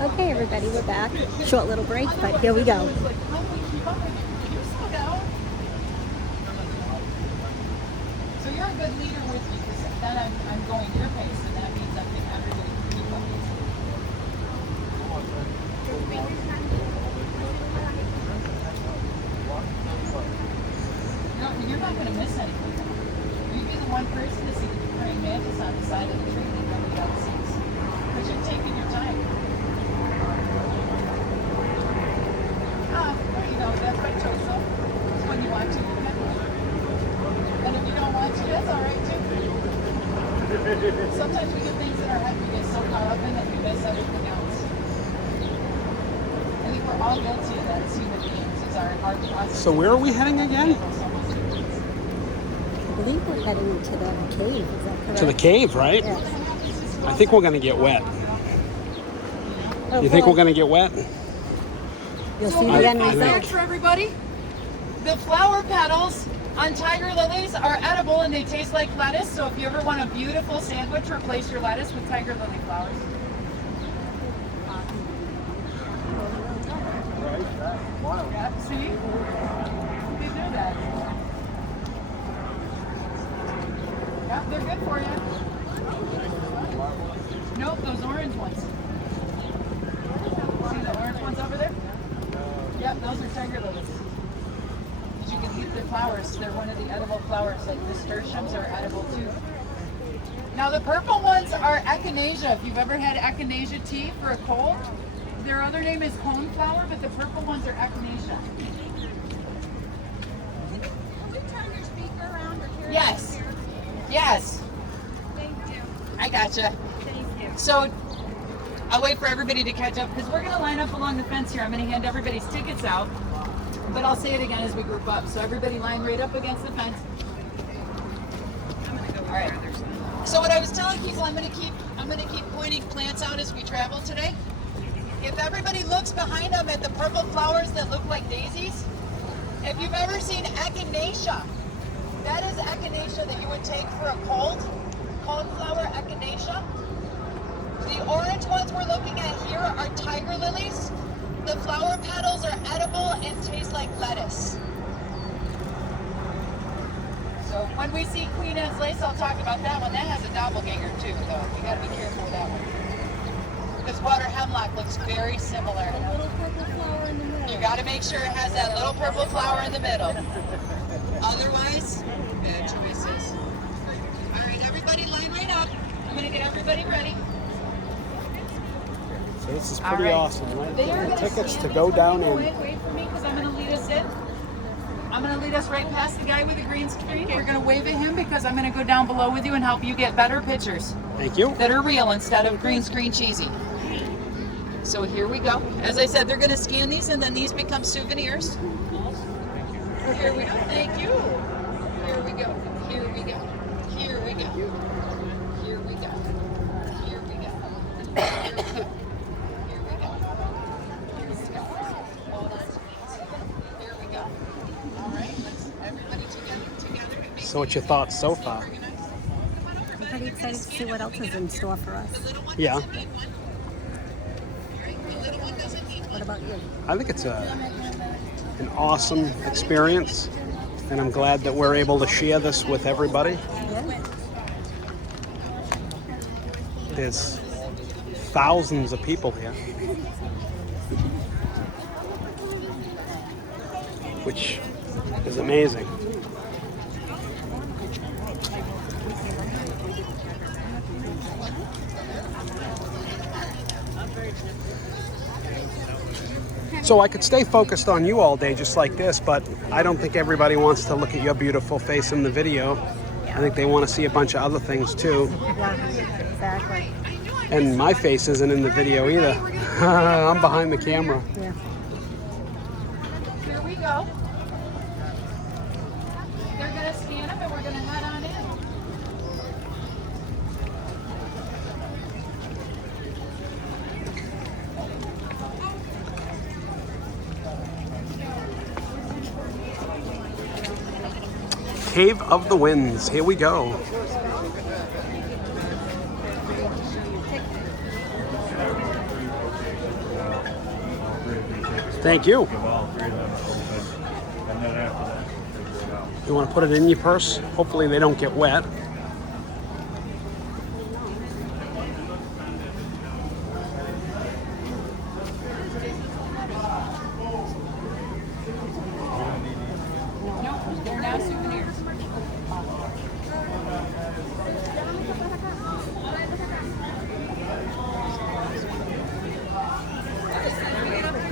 Okay, everybody, we're back. Short little break, but here we go. So you're a good leader with me because then I'm going your pace, and that means I'm getting everybody to keep up. No, you're not going to miss anything. You'd be the one person to see the praying mantis on the side of the tree that nobody else sees. Because you're taking your time. There you go. That's right, Joseph. It's when you want to, you can. And if you don't want to, that's all right too. Sometimes we get things in our head we get so caught up in that we miss everything else. I think we're all guilty of that as human beings. It's our process. So where are we heading again? I believe we're heading to the cave. Is that correct? To the cave, right? Yes. I think we're going to get wet. Oh, You think boy. we're going to get wet? You'll So see my the end fun result. fact for everybody, the flower petals on tiger lilies are edible and they taste like lettuce. So if you ever want a beautiful sandwich, replace your lettuce with tiger lily flowers. Yeah, see? They do that. Yeah, they're good for you. Nope, those orange ones. See the orange ones over there? Yep, those are tiger lilies. You can eat the flowers. They're one of the edible flowers. Like nasturtiums are edible too. Now the purple ones are echinacea. If you've ever had echinacea tea for a cold, their other name is coneflower, but the purple ones are echinacea. Will you turn your speaker around or carry Yes. it here? Yes, Thank you. I gotcha. Thank you. So I'll wait for everybody to catch up because we're going to line up along the fence here. I'm going to hand everybody's tickets out, but I'll say it again as we group up. So everybody line right up against the fence. I'm gonna go All right. So what I was telling people, I'm going to keep pointing plants out as we travel today. If everybody looks behind them at the purple flowers that look like daisies, if you've ever seen echinacea, that is echinacea that you would take for a cold. Coneflower echinacea. The orange ones we're looking at here are tiger lilies. The flower petals are edible and taste like lettuce. So when we see Queen Anne's lace, I'll talk about that one. That has a doppelganger too, though. You gotta be careful with that one. Because water hemlock looks very similar. A little purple flower in the middle. You gotta make sure it has that little purple flower in the middle. Otherwise, bad choices. All right, everybody line right up. I'm gonna get everybody ready. So this is All pretty right. awesome, right? They are The gonna tickets stand to in go front down of me. in. Wait for me, because I'm gonna lead us in. I'm gonna lead us right past the guy with the green screen. We're gonna wave at him because I'm gonna go down below with you and help you get better pictures Thank you. that are real instead of green screen cheesy. So here we go. As I said, they're gonna scan these and then these become souvenirs. Here we go. Thank you. Here we go. Here we go. Here we go. Here we go. Here we go. Here we go. Here we go. Here we go. Hold on to these. Here we go. All right. Let's everybody together. So what's your thoughts so far? I'm pretty excited to see what else is in store for us. Yeah, What about you? I think it's an awesome experience, and I'm glad that we're able to share this with everybody. Yeah. There's thousands of people here, which is amazing. So I could stay focused on you all day just like this, but I don't think everybody wants to look at your beautiful face in the video. I think they want to see a bunch of other things too. Yeah, exactly. And my face isn't in the video either. I'm behind the camera. Yeah. Here we go. They're gonna scan them and we're gonna head on in. Cave of the Winds. Here we go. Thank you. give all three of them a little bit. And then after that, figure it out. You want to put it in your purse? Hopefully they don't get wet. No, they're now souvenirs.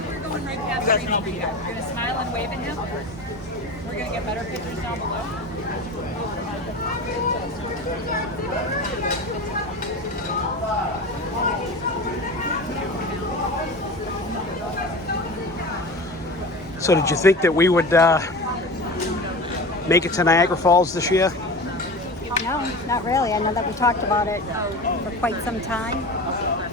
We're going right past the We're going to smile and wave at him. We're going to get better pictures down below. So did you think that we would make it to Niagara Falls this year? No, not really. I know that we talked about it for quite some time.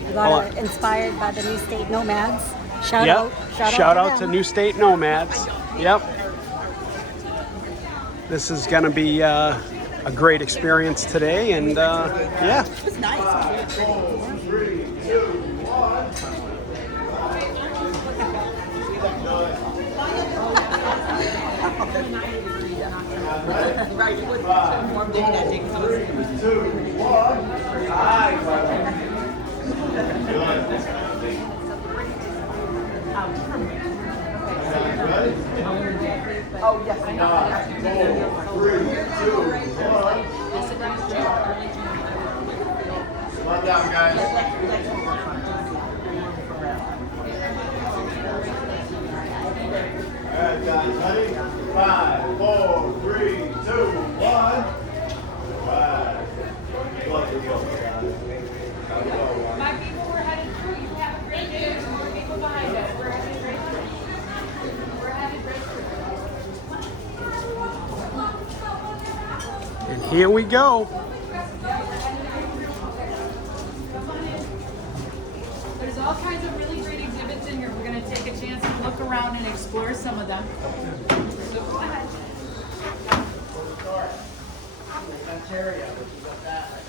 We got inspired by the New State Nomads. Shout out to them. New State Nomads. Yep. This is going to be a great experience today, and yeah. It's nice. 3, 2, 1. Right, it would be warm day that day. 3, 2, 1. Eyes. Oh, yes, I know. 4, 3, 2, 1. Come on down, guys. All right, guys, ready? 5, 4, 3, 2, 1. Right. Lovely go, guys. My people were headed through. You have a great day. There's more people behind us. We're headed right through. We're headed right through. And here we go. There's all kinds of really great exhibits in here. We're going to take a chance to look around and explore some of them. So go ahead. Ontario, which is up that way.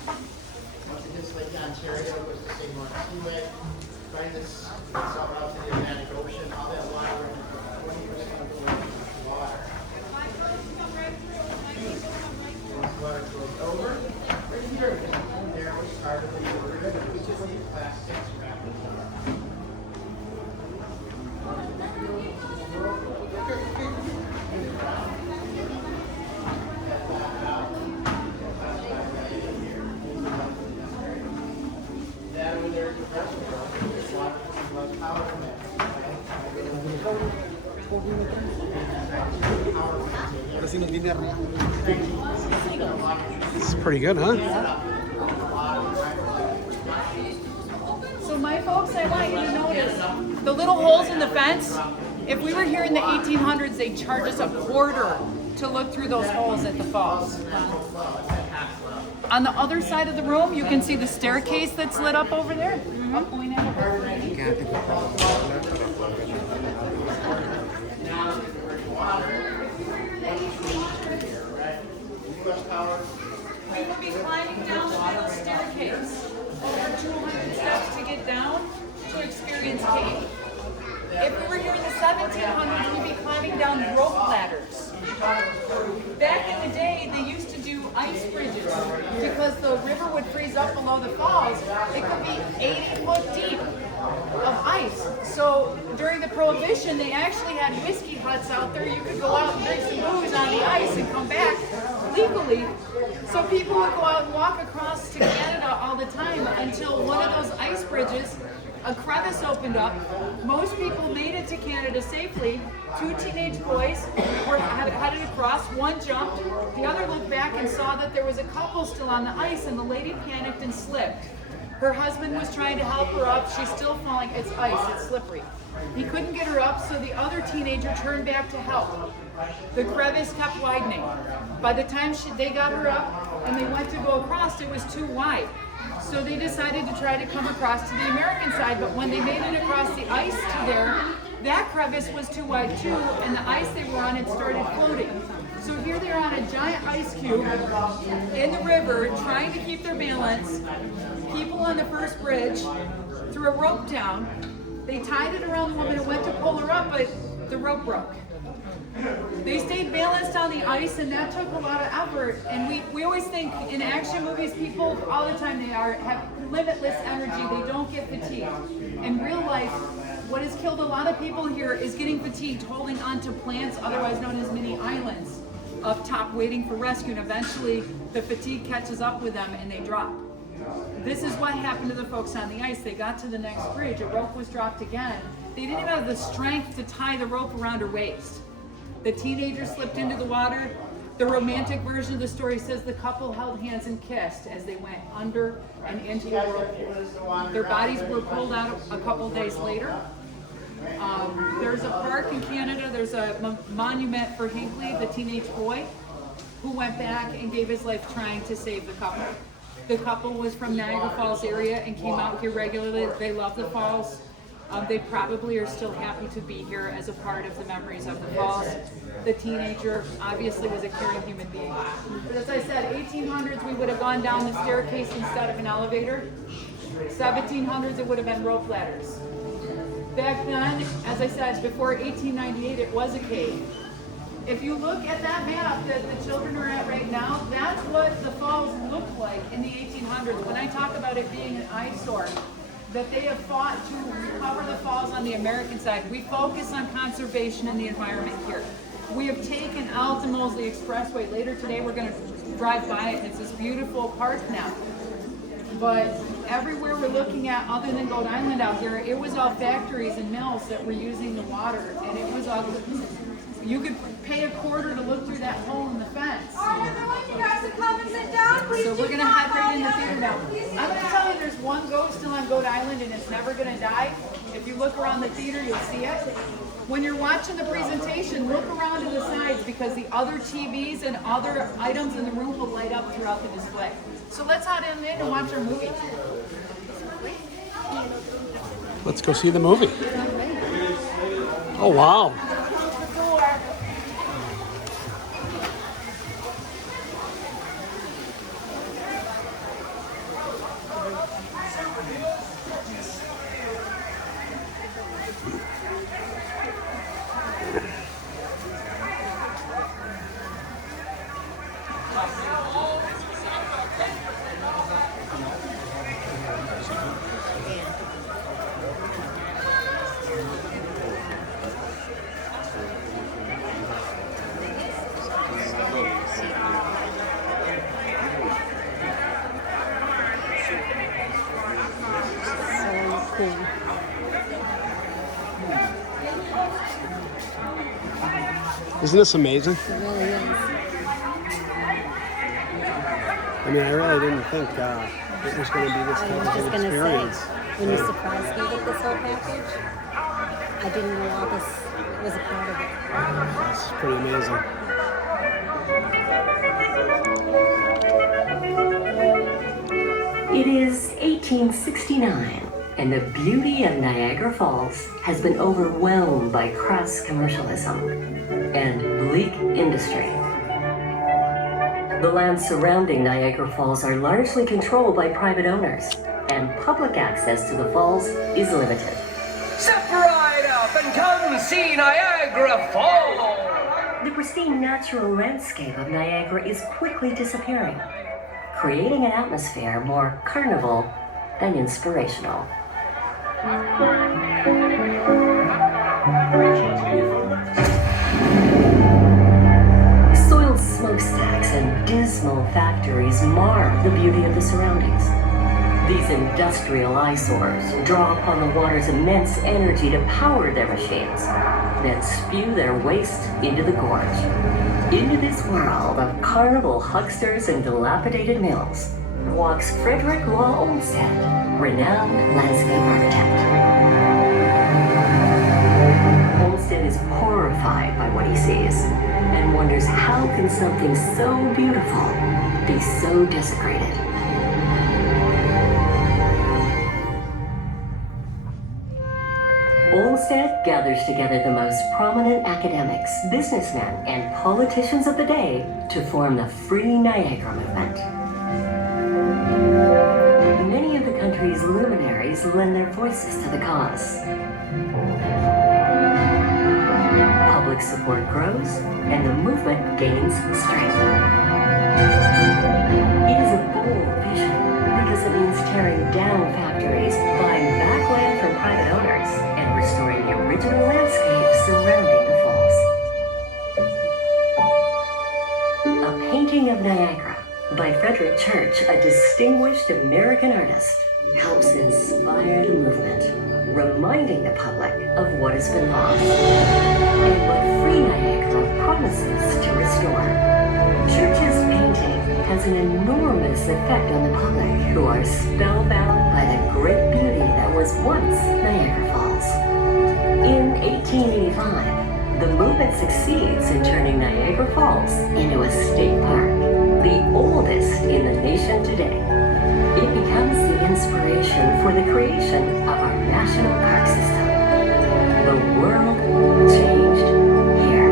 Once it gets Lake Ontario, goes to St. Martin Seaway, right this out to the Atlantic Ocean, all that water, 20% of the way is water. Once water goes over, right here, there was part of the river, which is the class 6 rapid water. That over there is the reservoir. It's water from the power plant. It's pretty good, huh? So my folks, I want you to notice the little holes in the fence. If we were here in the 1800s, they'd charge us $0.25 to look through those holes at the falls. On the other side of the room, you can see the staircase that's lit up over there. We will be climbing down the middle staircase, over 200 steps to get down to experience cave. If we were here in the 1700s, we'd be climbing down rope ladders. Back in the day, they used to do ice bridges because the river would freeze up below the falls. It could be 80 foot deep of ice. So during the Prohibition, they actually had whiskey huts out there. You could go out and drink some booze on the ice and come back legally. So people would go out and walk across to Canada all the time until one of those ice bridges, a crevice opened up. Most people made it to Canada safely. 2 teenage boys were headed across. One jumped. The other looked back and saw that there was a couple still on the ice, and the lady panicked and slipped. Her husband was trying to help her up. She's still falling. It's ice. It's slippery. He couldn't get her up, so the other teenager turned back to help. The crevice kept widening. By the time they got her up and they went to go across, it was too wide. So they decided to try to come across to the American side, but when they made it across the ice to there, that crevice was too wide too, and the ice they were on had started floating. So here they're on a giant ice cube in the river, trying to keep their balance. People on the first bridge threw a rope down. They tied it around the woman and went to pull her up, but the rope broke. They stayed balanced on the ice, and that took a lot of effort. And we always think in action movies, people all the time have limitless energy. They don't get fatigued. In real life, what has killed a lot of people here is getting fatigued, holding on to plants, otherwise known as mini islands, up top waiting for rescue, and eventually the fatigue catches up with them and they drop. This is what happened to the folks on the ice. They got to the next bridge, a rope was dropped again. They didn't even have the strength to tie the rope around her waist. The teenager slipped into the water. The romantic version of the story says the couple held hands and kissed as they went under and into the whirlpool. Their bodies were pulled out a couple days later. There's a park in Canada, there's a monument for Hinckley, the teenage boy, who went back and gave his life trying to save the couple. The couple was from Niagara Falls area and came out here regularly. They love the falls. They probably are still happy to be here as a part of the memories of the falls. The teenager obviously was a caring human being. But as I said, 1800s we would have gone down the staircase instead of an elevator. 1700s it would have been rope ladders. Back then, as I said, before 1898 it was a cave. If you look at that map that the children are at right now, that's what the falls looked like in the 1800s. When I talk about it being an eyesore, that they have fought to recover the falls on the American side. We focus on conservation and the environment here. We have taken out the Moseley Expressway. Later today we're going to drive by it, and it's this beautiful park now. But everywhere we're looking at, other than Goat Island out here, it was all factories and mills that were using the water, and it was ugly. You could pay a quarter to look through that hole in the fence. All right, everyone, you guys can come and sit down, please. So we're going to head right in the theater now. I'm going to tell you there's one goat still on Goat Island, and it's never going to die. If you look around the theater, you'll see it. When you're watching the presentation, look around to the sides because the other TVs and other items in the room will light up throughout the display. So let's head in and watch our movie. Let's go see the movie. Oh, wow. Isn't this amazing? It really is. I mean, I really didn't think it was going to be this I type was of just an going to experience. say, when you surprised me with this whole package, I didn't know all this was a part of it. It's pretty amazing. It is 1869, and the beauty of Niagara Falls has been overwhelmed by crass commercialism and bleak industry. The lands surrounding Niagara Falls are largely controlled by private owners, and public access to the falls is limited. Step right up and come see Niagara Falls! The pristine natural landscape of Niagara is quickly disappearing, creating an atmosphere more carnival than inspirational. Soiled smokestacks and dismal factories mar the beauty of the surroundings. These industrial eyesores draw upon the water's immense energy to power their machines, then spew their waste into the gorge. Into this world of carnival hucksters and dilapidated mills walks Frederick Law Olmsted, renowned landscape architect. Olmsted is horrified by what he sees and wonders how can something so beautiful be so desecrated. Olmsted gathers together the most prominent academics, businessmen, and politicians of the day to form the Free Niagara movement. Many of the country's luminaries lend their voices to the cause. Public support grows, and the movement gains strength. It is a bold vision because it means tearing down factories, buying back land from private owners, and restoring the original landscape surrounding the falls. A painting of Niagara by Frederick Church, a distinguished American artist, helps inspire the movement, reminding the public of what has been lost and what free Niagara promises to restore. Church's painting has an enormous effect on the public, who are spellbound by the great beauty that was once Niagara Falls. In 1885, the movement succeeds in turning Niagara Falls into a state park, the oldest in the nation today. It becomes the inspiration for the creation of our national park system. The world changed here.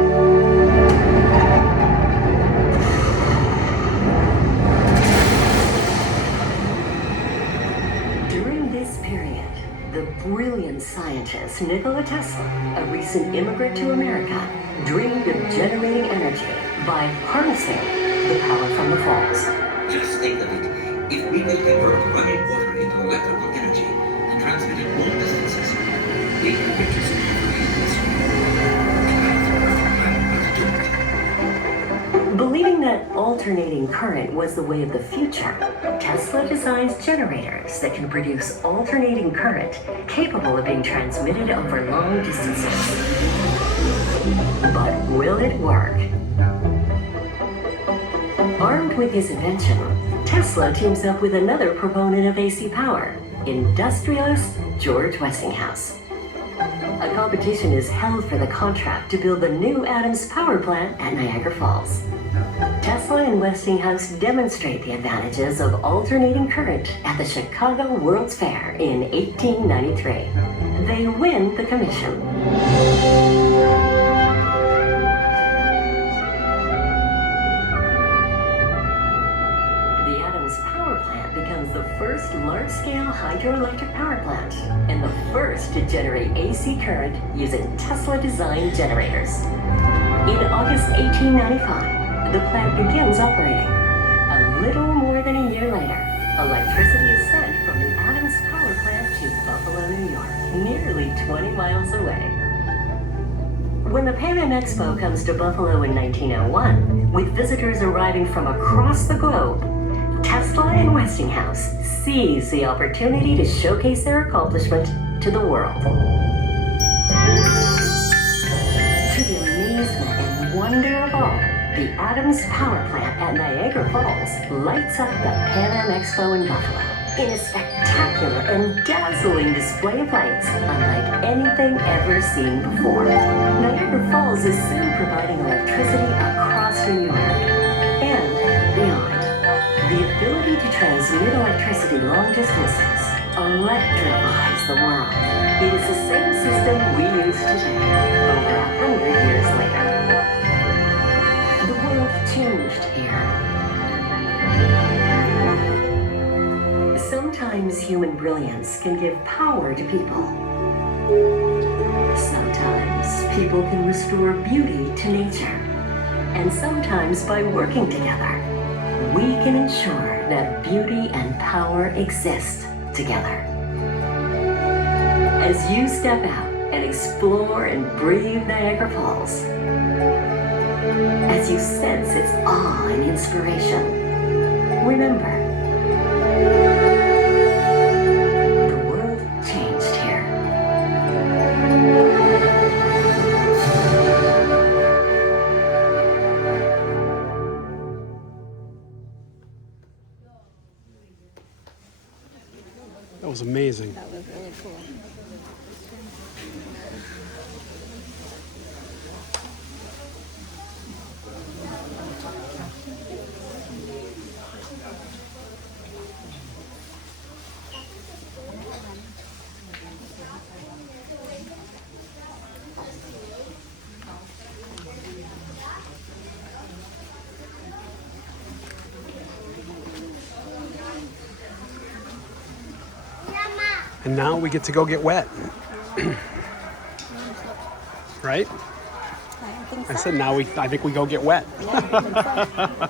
During this period, the brilliant scientist Nikola Tesla, a recent immigrant to America, dreamed of generating energy by harnessing the power from the falls. Just think of it. If we could convert running water into electrical energy and transmit it long distances, we could reduce the Believing that alternating current was the way of the future, Tesla designs generators that can produce alternating current capable of being transmitted over long distances. But will it work? Armed with his invention, Tesla teams up with another proponent of AC power, industrialist George Westinghouse. A competition is held for the contract to build the new Adams power plant at Niagara Falls. Tesla and Westinghouse demonstrate the advantages of alternating current at the Chicago World's Fair in 1893. They win the commission. Becomes the first large-scale hydroelectric power plant and the first to generate AC current using Tesla-designed generators. In August 1895, the plant begins operating. A little more than a year later, electricity is sent from the Adams power plant to Buffalo, New York, nearly 20 miles away. When the Pan Am Expo comes to Buffalo in 1901, with visitors arriving from across the globe, Tesla and Westinghouse seize the opportunity to showcase their accomplishment to the world. To the amazement and wonder of all, the Adams power plant at Niagara Falls lights up the Pan Am Expo in Buffalo in a spectacular and dazzling display of lights unlike anything ever seen before. Niagara Falls is soon providing electricity across New York and beyond. The ability to transmit electricity long distances electrifies the world. It is the same system we use today, over 100 years later. The world changed here. Sometimes human brilliance can give power to people. Sometimes people can restore beauty to nature. And sometimes by working together, we can ensure that beauty and power exist together. As you step out and explore and breathe Niagara Falls, as you sense its awe and inspiration, remember, the world changed here. That was amazing. That was really cool. And now we get to go get wet. right? I think so. I said now I think we go get wet. Yeah, I think so.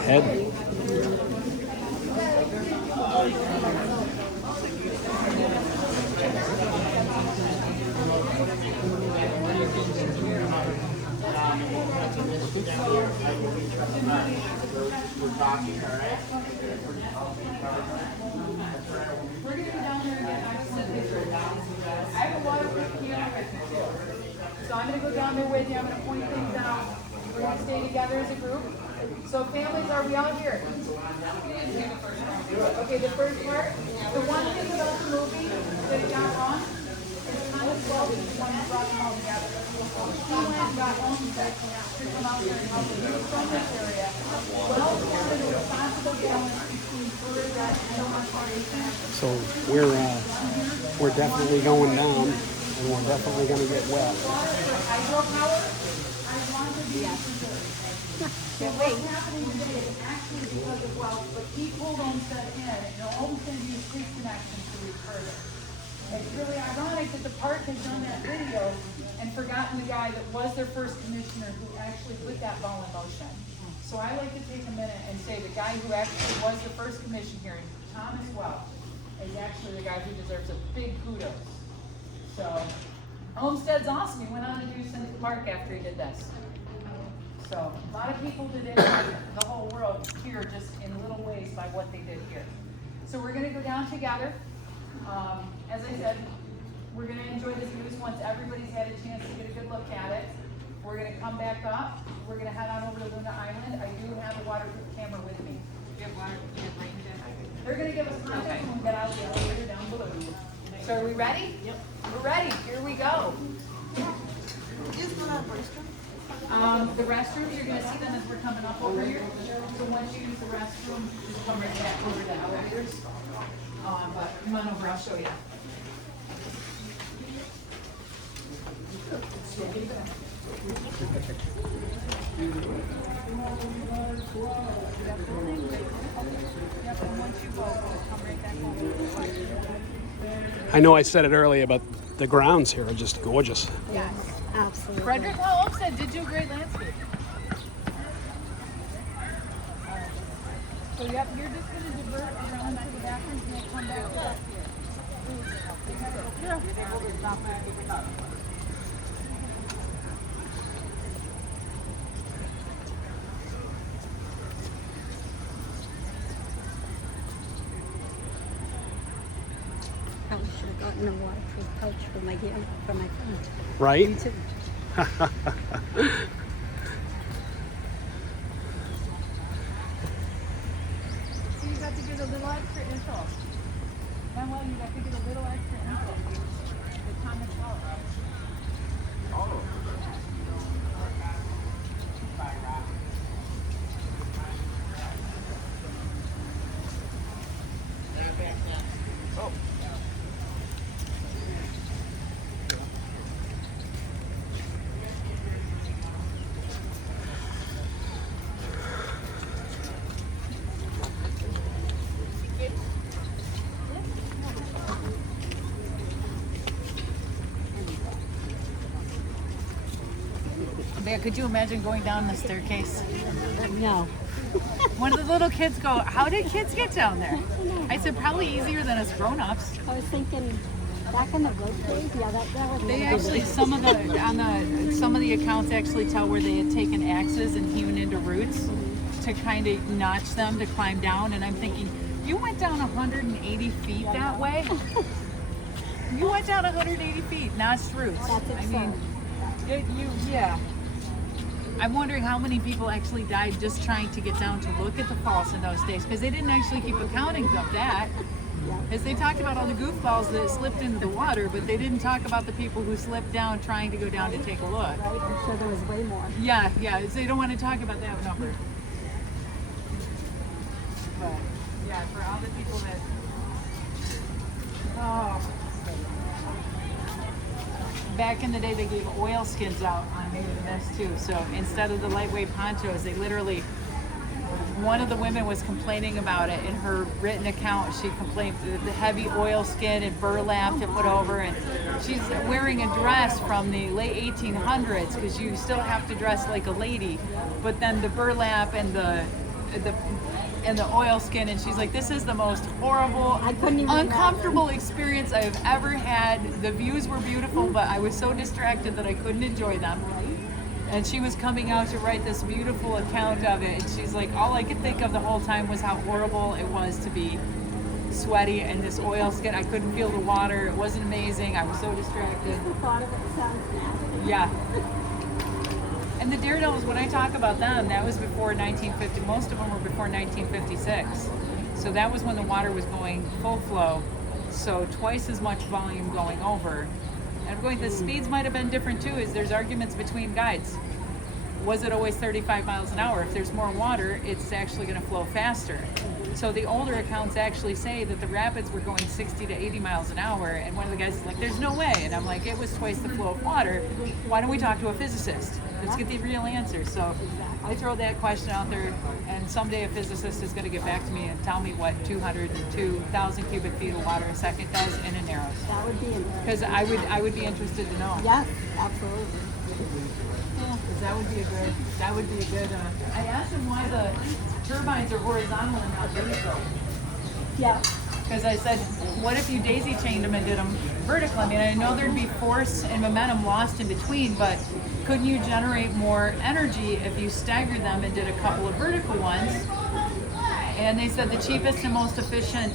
Head. We're gonna go down there again. I just said this right now. I have a waterproof camera with me too. So I'm gonna go down there with you. I'm gonna point things out. We're gonna stay together as a group. So families, are we all here? Okay, the first part. The one thing about the movie that it got wrong is Thomas Wells is the one that brought them all together. He went and got Homestead to come out here and help them. He was from this area. Wells wanted a responsible balance between tourism and recreation. So we're definitely going down, and we're definitely going to get wet. Hydropower, I want to be preserved. So what's happening today is actually because of Wells, but he pulled Homestead in, and Homestead used his connection to refer it. It's really ironic that the park has done that video and forgotten the guy that was their first commissioner who actually put that ball in motion. So I like to take a minute and say the guy who actually was the first commission hearing, Thomas Welch, is actually the guy who deserves a big kudos. So Homestead's awesome. He went on to do Central Park after he did this. So a lot of people did it, the whole world here just in little ways by what they did here. So we're gonna go down together. As I said, we're gonna enjoy this news once everybody's had a chance to get a good look at it. We're gonna come back up. We're gonna head on over to Luna Island. I do have a waterproof camera with me. They're gonna give us contact when we get out of the elevator down below. So are we ready? Yep. We're ready. Here we go. The restrooms, you're gonna see them as we're coming up over here. So once you use the restroom, just come right back over to the elevators. But come on over, I'll show you. I know I said it earlier, but the grounds here are just gorgeous. Yes, absolutely. Frederick Holmstead did do great landscape. So yep, you're just going to divert around to the bathrooms and then come back up here. Probably should have gotten a waterproof pouch for my phone. Right? Me too. So you got to get a little extra info. Manuel, you got to get a little extra info. The Thomas Welch. Could you imagine going down the staircase? No. One of the little kids go, how did kids get down there? I said, probably easier than us grown-ups. I was thinking back in the road days, yeah, that was. They actually, some of the accounts actually tell where they had taken axes and hewn into roots to kind of notch them to climb down. And I'm thinking, you went down 180 feet that way? You went down 180 feet, notched roots. That's I mean, yeah. I'm wondering how many people actually died just trying to get down to look at the falls in those days, because they didn't actually keep accounting of that. As they talked about all the goofballs that slipped into the water, but they didn't talk about the people who slipped down trying to go down to take a look. Right? I'm sure there was way more. Yeah, so they don't want to talk about that number. But yeah, for all the people that, back in the day they gave oilskins out on Native Nest too. So instead of the lightweight ponchos, they literally, one of the women was complaining about it in her written account. She complained the heavy oilskin and burlap to put over, and she's wearing a dress from the late 1800s because you still have to dress like a lady, but then the burlap and the oilskin, and she's like, this is the most horrible, uncomfortable experience I've ever had. The views were beautiful, but I was so distracted that I couldn't enjoy them. And she was coming out to write this beautiful account of it, and she's like, all I could think of the whole time was how horrible it was to be sweaty and this oilskin. I couldn't feel the water. It wasn't amazing. I was so distracted. The thought of it sounds nasty. Yeah. And the Daredevils, when I talk about them, that was before 1950. Most of them were before 1956. So that was when the water was going full flow. So twice as much volume going over. And I'm going, the speeds might have been different too, is there's arguments between guides. Was it always 35 miles an hour? If there's more water, it's actually going to flow faster. So the older accounts actually say that the rapids were going 60 to 80 miles an hour, and one of the guys is like, there's no way. And I'm like, it was twice the flow of water. Why don't we talk to a physicist? Let's get the real answer. So I throw that question out there, and someday a physicist is going to get back to me and tell me what 202,000 cubic feet of water a second does in a Narrows. That would be interesting. Because I would be interested to know. Yes, absolutely. Because that would be a good. I asked him why the turbines are horizontal and not vertical. Yeah. Because I said, what if you daisy chained them and did them vertical? I mean, I know there'd be force and momentum lost in between, but couldn't you generate more energy if you staggered them and did a couple of vertical ones? And they said the cheapest and most efficient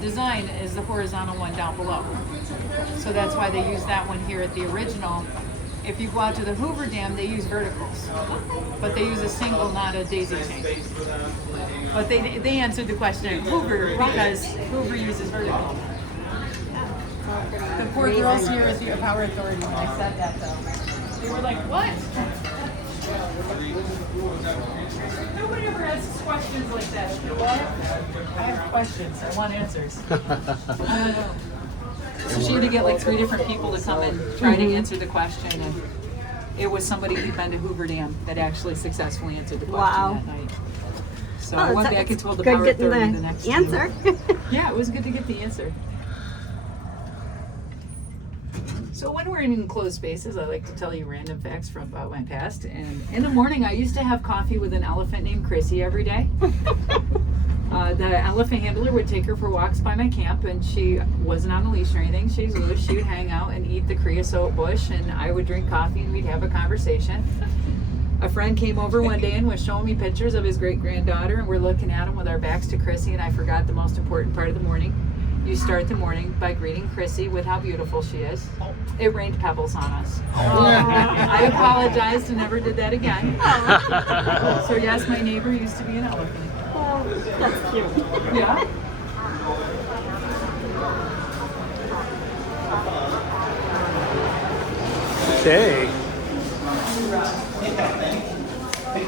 design is the horizontal one down below. So that's why they use that one here at the original. If you go out to the Hoover Dam, they use verticals, but they use a single, not a daisy chain. But they answered the question at Hoover because Hoover uses vertical. The poor girls here at the Power Authority, when I said that though, they were like, what? Nobody ever asks questions like that. What? I have questions. I want answers. I don't know. So she had to get like 3 different people to come and try to answer the question, and it was somebody who'd been to Hoover Dam that actually successfully answered the question that night. So I went back and told the Power Authority the next answer. Yeah, it was good to get the answer. So when we're in enclosed spaces, I like to tell you random facts from about my past. And in the morning, I used to have coffee with an elephant named Chrissy every day. The elephant handler would take her for walks by my camp, and she wasn't on a leash or anything. She was loose. She would hang out and eat the creosote bush, and I would drink coffee and we'd have a conversation. A friend came over one day and was showing me pictures of his great-granddaughter, and we're looking at them with our backs to Chrissy, and I forgot the most important part of the morning. You start the morning by greeting Chrissy with how beautiful she is. It rained pebbles on us. I apologized and never did that again. So yes, my neighbor used to be an elephant. Oh, that's cute. Yeah. Okay.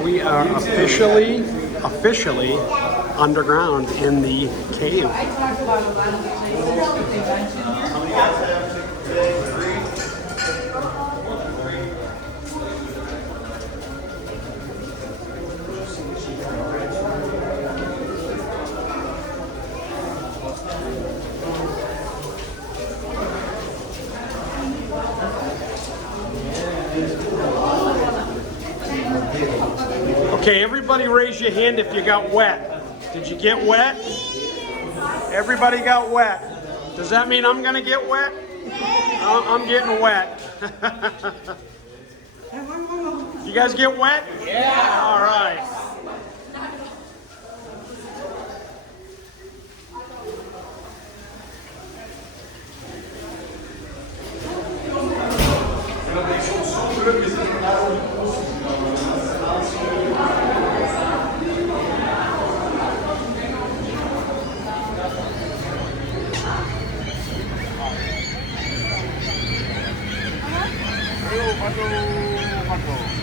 We are officially underground in the cave. I talked about a lot of the places that they mentioned here. Okay, everybody raise your hand if you got wet. Did you get wet? Everybody got wet. Does that mean I'm gonna get wet? I'm getting wet. You guys get wet? Yeah. All right.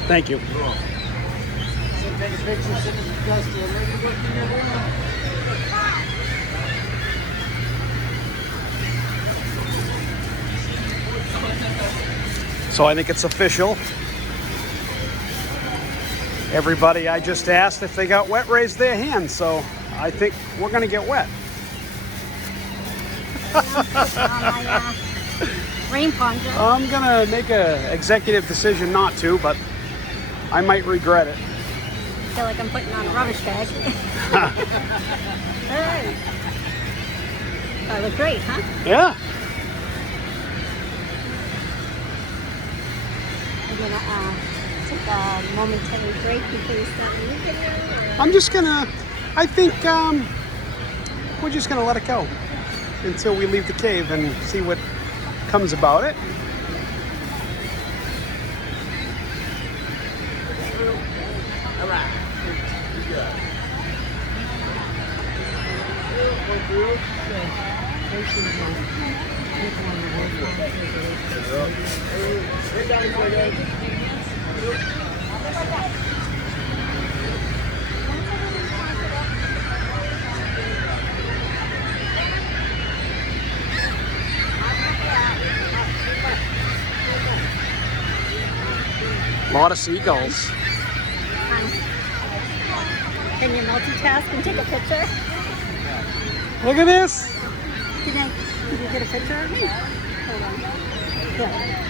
Thank you. So I think it's official. Everybody I just asked if they got wet raised their hand, so I think we're gonna get wet. Rain poncho. I'm gonna make an executive decision not to, but I might regret it. I feel like I'm putting on a rubbish bag. All right. I look great, huh? Yeah. I'm gonna take a momentary break before you start the new video. I'm just gonna, I think we're just gonna let it go until we leave the cave and see what comes about it. A lot of seagulls. Can you multitask and take a picture? Look at this. Can you get a picture of me? Hold on. Yeah.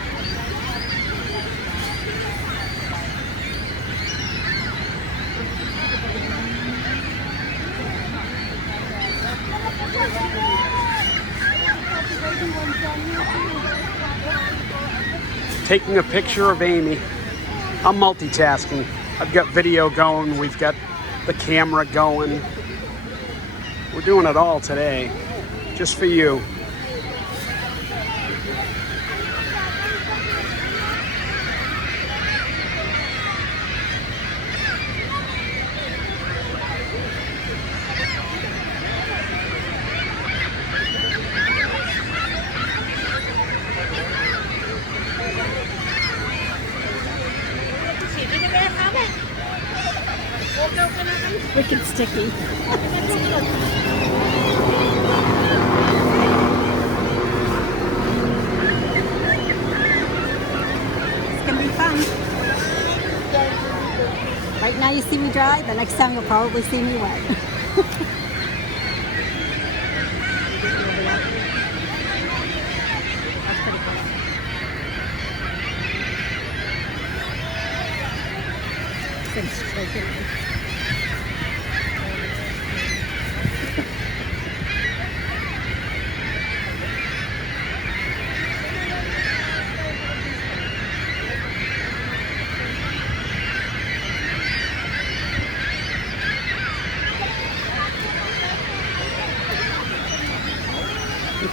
Taking a picture of Amy. I'm multitasking. I've got video going. We've got the camera going. We're doing it all today, just for you. Wicked sticky. It's gonna be fun. Right now you see me dry, the next time you'll probably see me wet. That's pretty cool. Things shaking.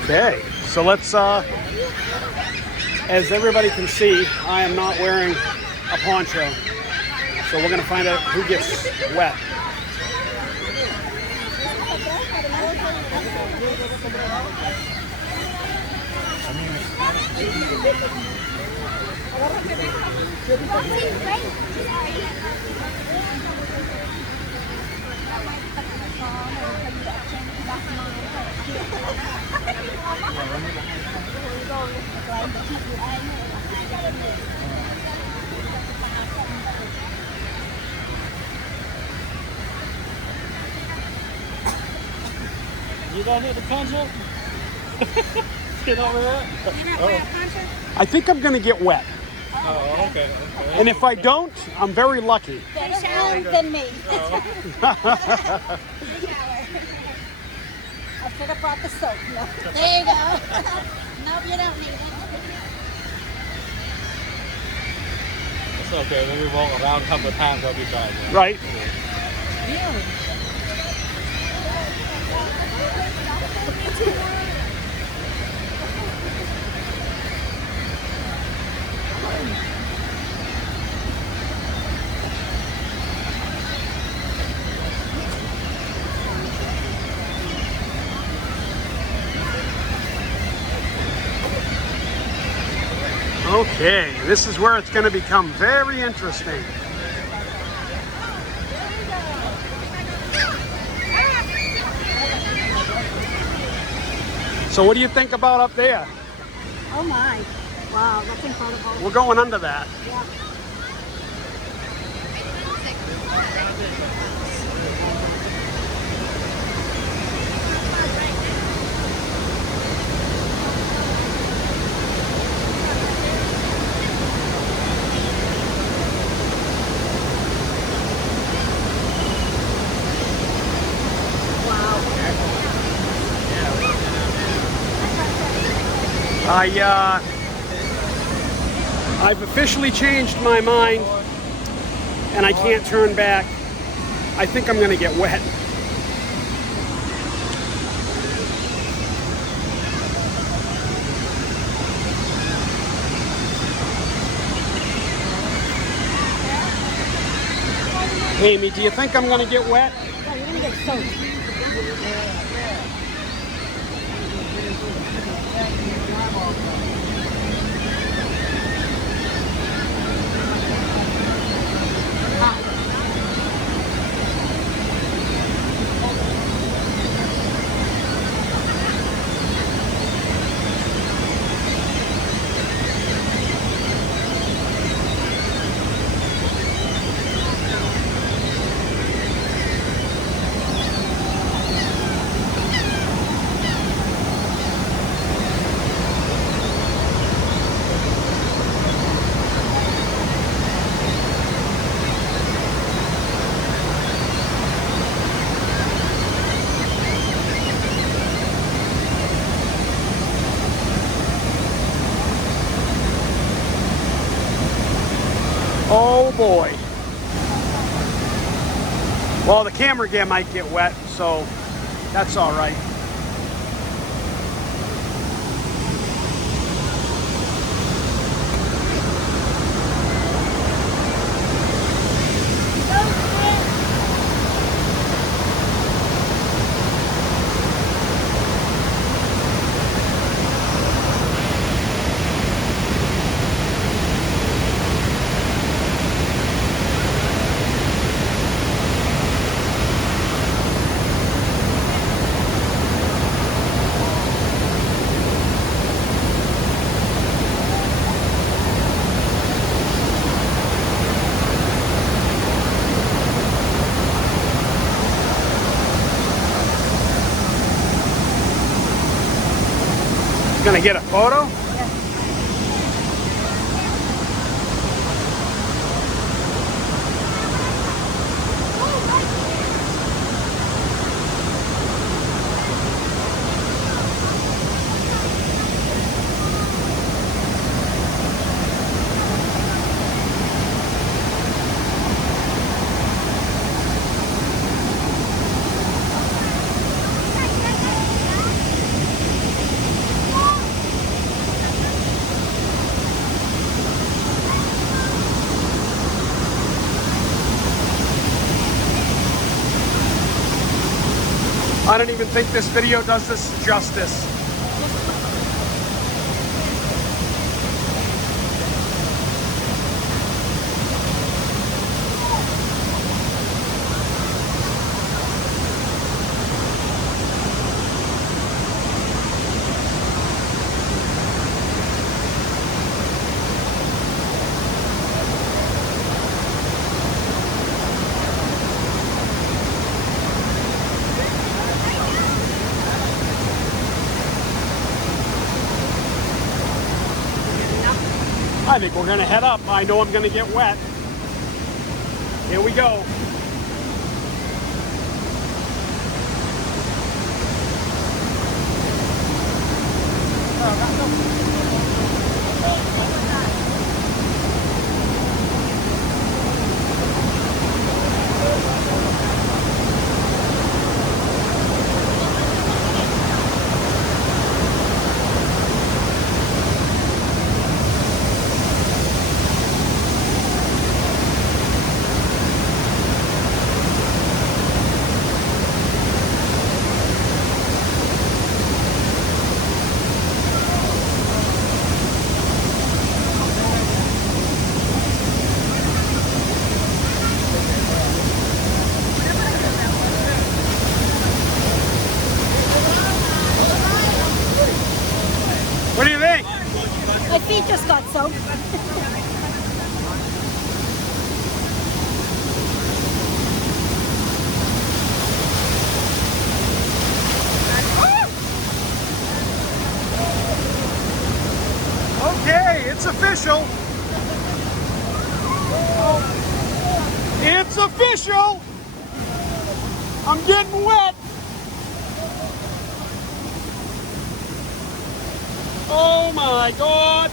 Okay, so let's, as everybody can see, I am not wearing a poncho. So we're gonna find out who gets wet. You don't need the poncho? Get over there. I think I'm gonna get wet. Oh, okay. And if I don't, I'm very lucky. Better shower than me. I should have brought the soap. No. There you go. Nope, you don't need it. It's okay. When we walk around a couple of times, I'll be dry. Right? Okay, this is where it's going to become very interesting. So what do you think about up there? Oh my. Wow, that's incredible. We're going under that. Yeah. I've officially changed my mind and I can't turn back. I think I'm gonna get wet. Amy, do you think I'm gonna get wet? Yeah, you're gonna get soaked. Oh boy. Well, the camera gear might get wet, so that's all right. Gonna get a photo? I don't even think this video does this justice. I think we're gonna head up. I know I'm gonna get wet. Here we go. soaked. Okay, it's official. It's official. I'm getting wet. Oh my God.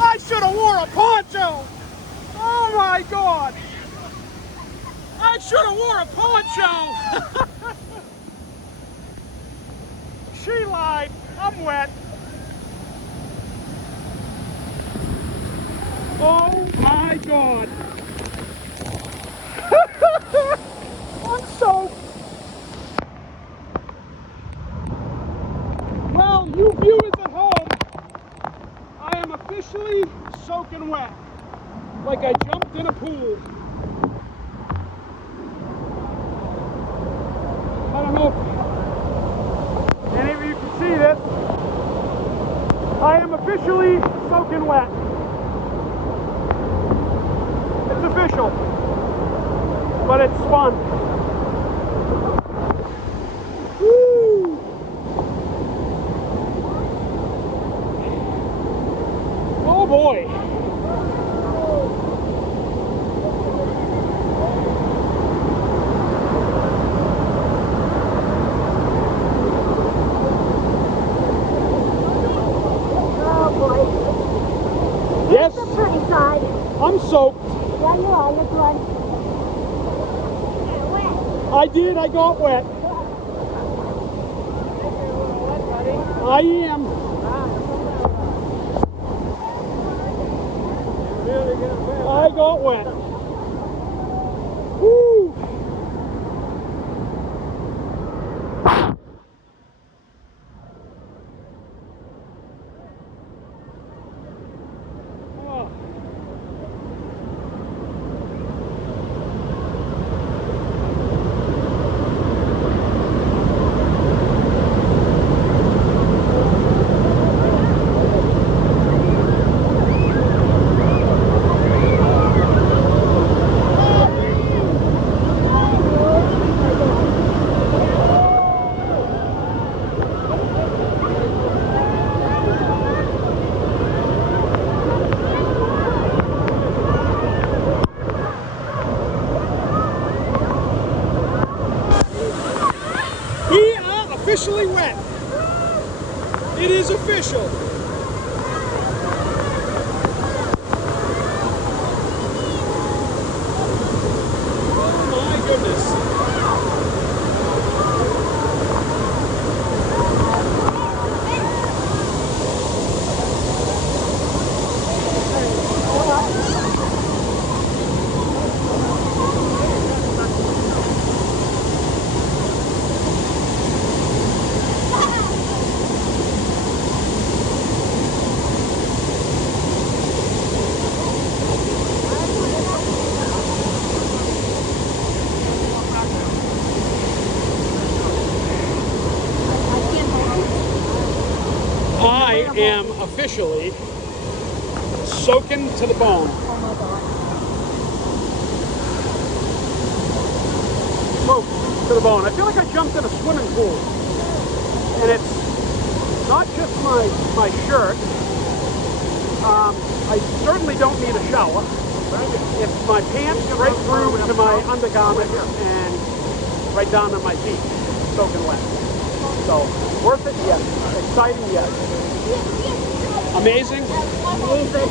I should have wore a poncho. Oh my God. I should have wore a poncho. She lied. I'm wet. Oh my God. I'm soaked. Well, you viewers at home, I am officially soaking wet. Like I jumped in a pool. I don't know if any of you can see this. I am officially soaking wet. It's official, but it's fun. Woo! Oh boy. Oh boy. Yes. Here's the pretty side. I'm soaked. Yeah, you are. You're good. I did. I got wet. I am. I got wet. Woo! Oh. We are officially wet. It is official. Oh my goodness. I am officially soaking to the bone. Soaked to the bone. I feel like I jumped in a swimming pool. And it's not just my shirt. I certainly don't need a shower. It's my pants right through to my undergarment and right down to my feet, soaking wet. So, worth it? Yes. Exciting? Yes. Amazing? Amazing.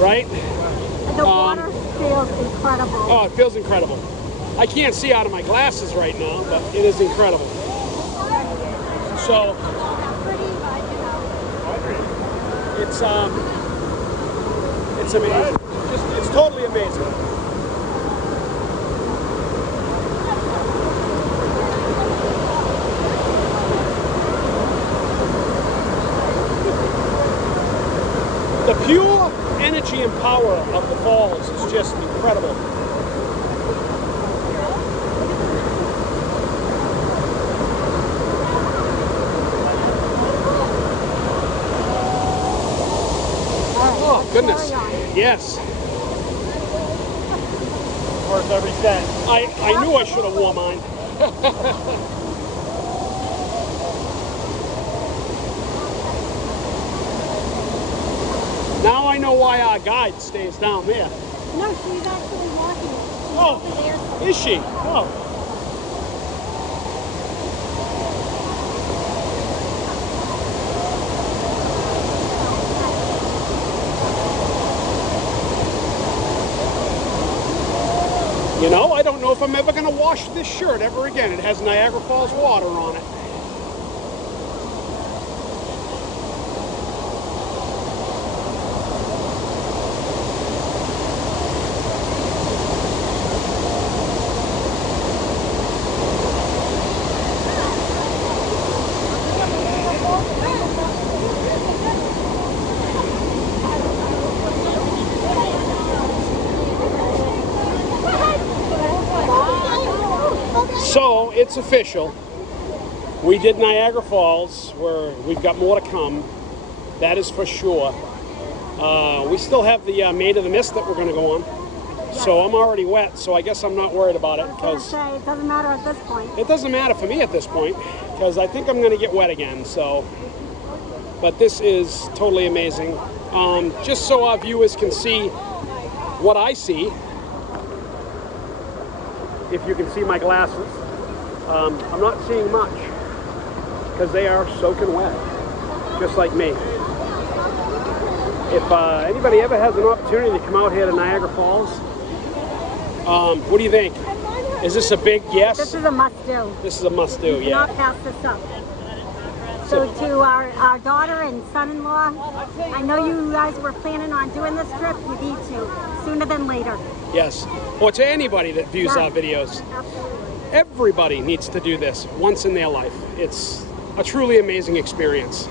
Right? And the water feels incredible. Oh, it feels incredible. I can't see out of my glasses right now, but it is incredible. So, it's amazing. It's totally amazing. The pure energy and power of the falls is just incredible. goodness. Carry on. Yes. Worth every cent. I knew I should have worn mine. Now I know why our guide stays down there. No, she's actually walking. She's Oh, over there. is she? Oh. You know, I don't know if I'm ever going to wash this shirt ever again. It has Niagara Falls water on it. So, it's official. We did Niagara Falls, where we've got more to come. That is for sure. We still have the Maid of the Mist that we're going to go on. So I'm already wet, so I guess I'm not worried about it. I was going to say, it doesn't matter at this point. It doesn't matter for me at this point, because I think I'm going to get wet again. So, but this is totally amazing. Just so our viewers can see what I see, if you can see my glasses, I'm not seeing much because they are soaking wet, just like me. If anybody ever has an opportunity to come out here to Niagara Falls, what do you think? Is this a big yes? This is a must-do. This is a must-do, You yeah. cannot pass this up. So to our daughter and son-in-law, I know you guys were planning on doing this trip. You need to, sooner than later. Yes. Or to anybody that views our videos. Absolutely. Everybody needs to do this once in their life. It's a truly amazing experience.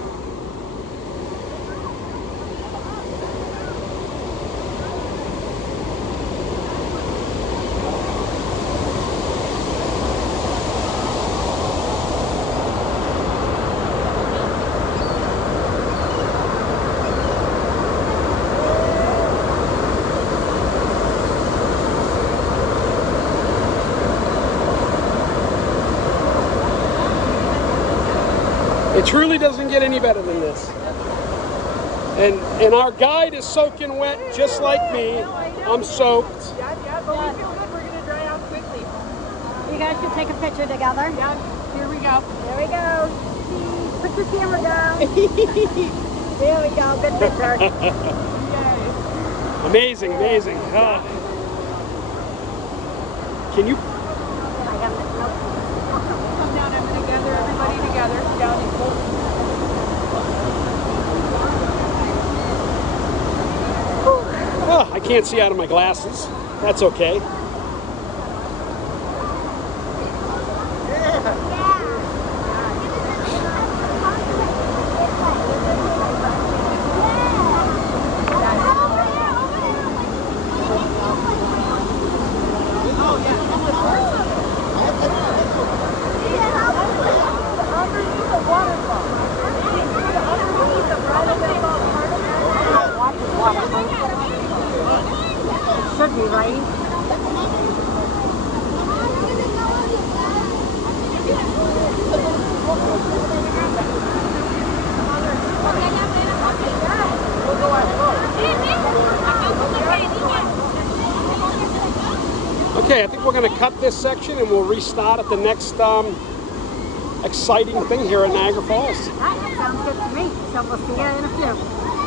It truly doesn't get any better than this. And our guide is soaking wet just like me. I'm soaked. Yeah, but we feel good. We're going to dry out quickly. You guys should take a picture together. Yeah, here we go. There we go. Cheese. Put your camera down. There we go. Good picture. Amazing, amazing. Can you? I got it. Nope. Come down. I'm going to gather everybody together down in Oh, I can't see out of my glasses. That's okay. Should be, right? Okay, I think we're going to cut this section and we'll restart at the next exciting thing here at Niagara Falls. That sounds good to me. So we'll see you in a few.